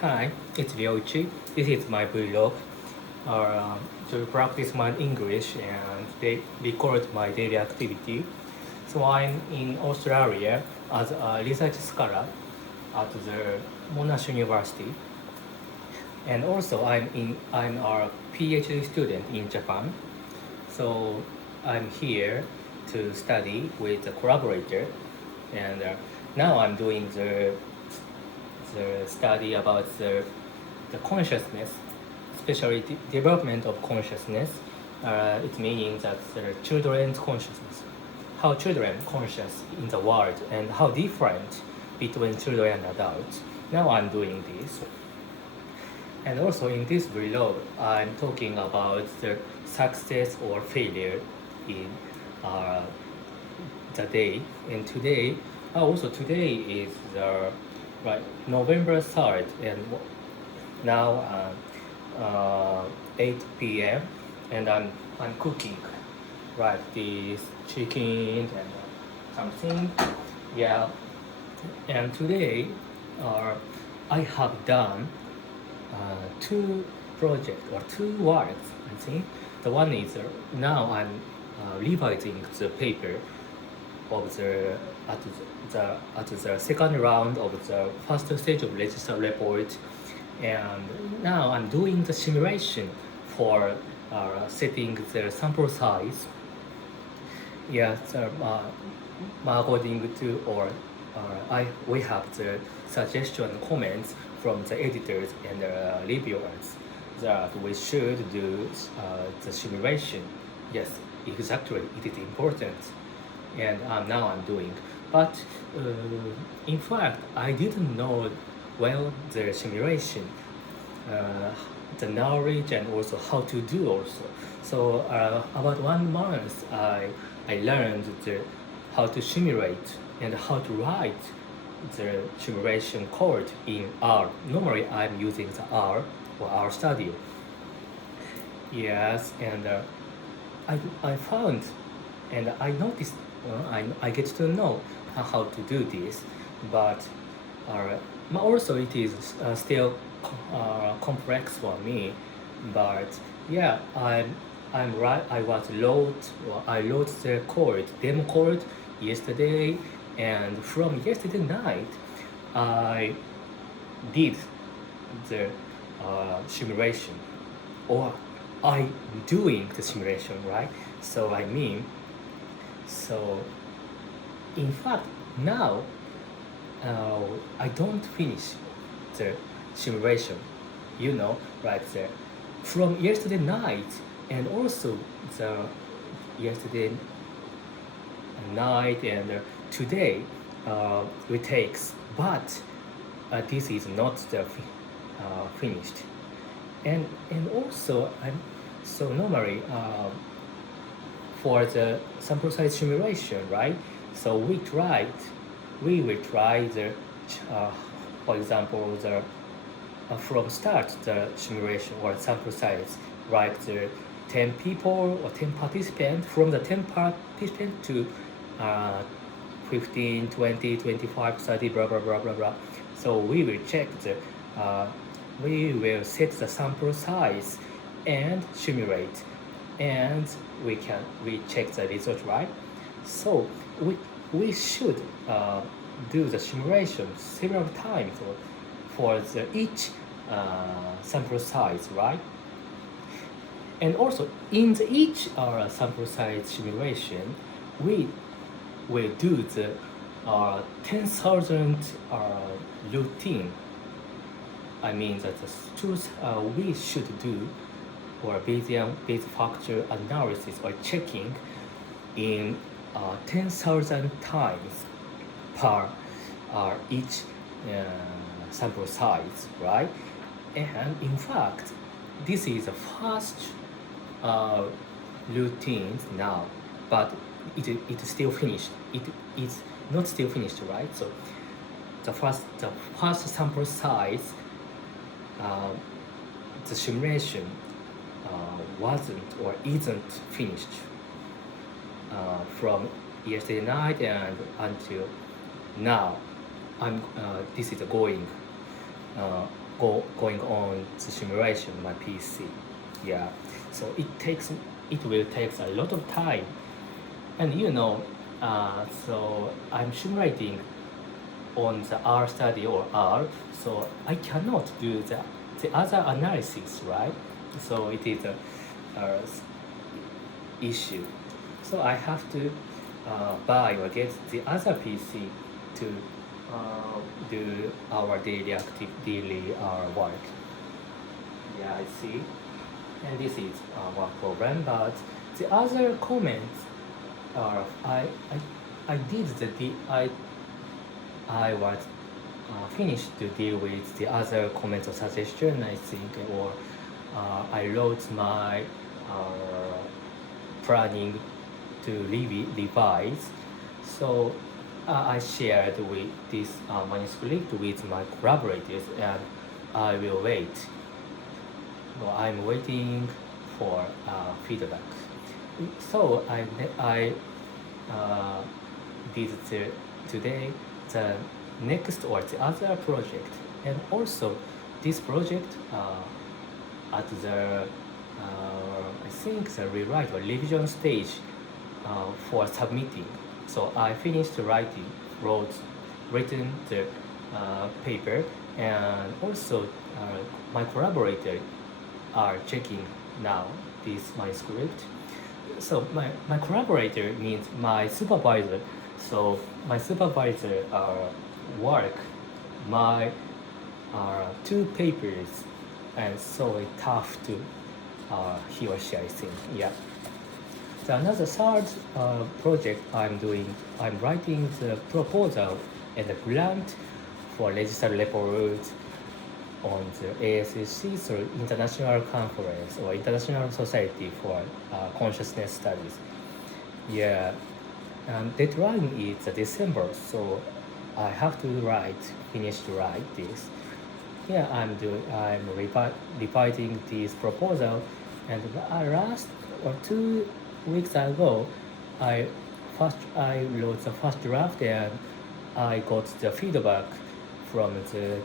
Hi, it's Ryoichi. This is my vlog to practice my English and they record my daily activity. So I'm in Australia as a research scholar at the Monash University, and also I'm a PhD student in Japan. So I'm here to study with a collaborator, and now I'm doing the study about the consciousness, especially the development of consciousness. It means that the children's consciousness, how children conscious in the world, and how different between children and adults. Now I'm doing this. And also in this vlog, I'm talking about the success or failure in uh, the day. And today, also today is the November 3rd, and now 8 p.m. and I'm cooking this chicken and something. Yeah, and today I have done two projects or two works. I think the one is now I'm revising the paper of the second round of the first stage of register report, and now I'm doing the simulation for setting the sample size. Yes, according to or we have the suggestion comments from the editors and reviewers that we should do the simulation. Yes, exactly, it is important, and now I'm doing. But uh, in fact, I didn't know well the simulation, uh, the knowledge, and also how to do also. So about 1 month, I learned how to simulate and how to write the simulation code in R. Normally, I'm using the R or R Studio. Yes, and I found and I noticed, I get to know how to do this, but also it is still complex for me. But yeah, I'm right. I wrote the code, demo code yesterday, and from yesterday night, I did the simulation, or I doing the simulation, right? So I mean, so in fact now uh, I don't finish the simulation, right there. From yesterday night and also the yesterday night and today retakes, but this is not the finished. And also I'm so normally for the sample size simulation, right? So we will try uh, for example, from start the simulation or sample size, like the 10 people or 10 participants, from the 10 participants to uh, 15, 20, 25, 30, blah, blah, blah, blah, blah. So we will we will set the sample size and simulate, and we check the result, right? So we should do the simulation several times for each sample size, right? And also in each sample size simulation, we will do the 10,000 routine. I mean that the truth we should do or Bayesian base factor analysis or checking in 10,000 times per each sample size, right? And in fact, this is the first uh, routine now, but it is still finished. It is not still finished, right? So the first sample size, uh, the simulation wasn't or isn't finished from yesterday night and until now. This is going going on the simulation my PC. Yeah, so it will takes a lot of time, and so I'm simulating on the R study or R, so I cannot do the other analysis, right? So it is a issue. So I have to buy or get the other PC to do our daily work. Yeah, I see. And this is one problem, but the other comments are I did I was finished to deal with the other comments or suggestion, I think, or I wrote my planning to revise. So I shared with this manuscript with my collaborators, and I will wait. So I'm waiting for feedback. So I did today the next or the other project, and also this project at the I think the rewrite or revision stage for submitting. So I finished written the paper, and also my collaborator are checking now this my script. So my collaborator means my supervisor. So my supervisor work my two papers, and so it's tough to he or she, I think. Yeah. So another third project I'm writing the proposal and the grant for legislative report on the ASSC, so International Conference or International Society for Consciousness Studies. Yeah, and deadline is December, so I have to finish to write this. Yeah, I'm revising this proposal, and last or 2 weeks ago, I wrote the first draft, and I got the feedback from the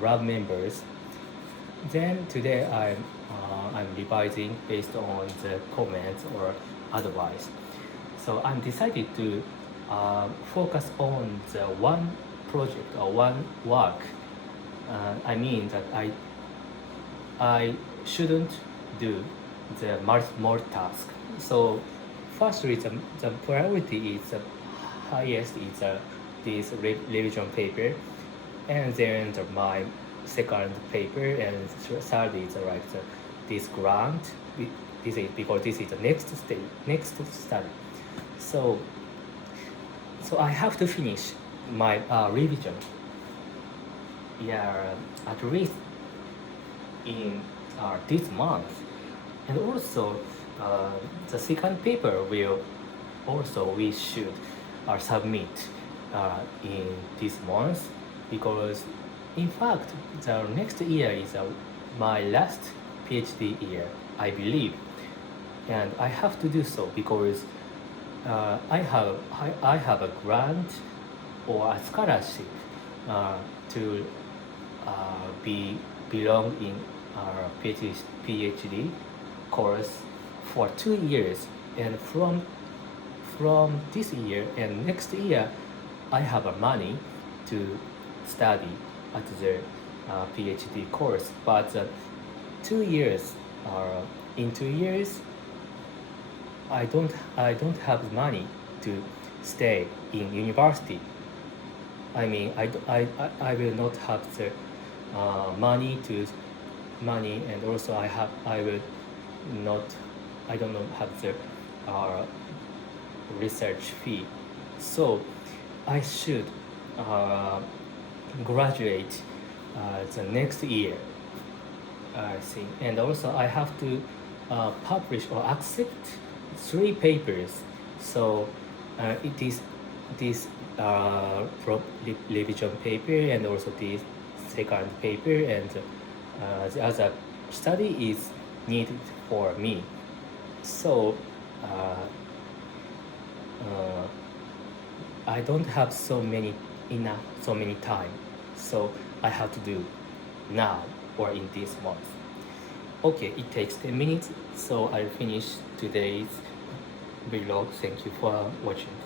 lab members. Then today I'm revising based on the comments or advice. So I'm decided to focus on the one project or one work. I mean that I shouldn't do the multiple task. So firstly, the priority is the highest is this revision paper, and then my second paper, and third is this grant. This is because this is the next study. So I have to finish my revision. Yeah, at least in this month, and also the second paper we should submit in this month, because in fact the next year is my last PhD year, I believe, and I have to do so because I have a grant or a scholarship to belong in our PhD course for 2 years, and from this year and next year I have a money to study at the PhD course, but 2 years in 2 years I don't have money to stay in university. I mean, I will not have the money, and also I don't know have the research fee. So I should graduate the next year, I think, and also I have to publish or accept 3 papers. So it is this revision paper, and also this second paper, and the other study is needed for me. So I don't have so many time, so I have to do now or in this month. Okay, it takes 10 minutes, so I'll finish today's vlog. Thank you for watching.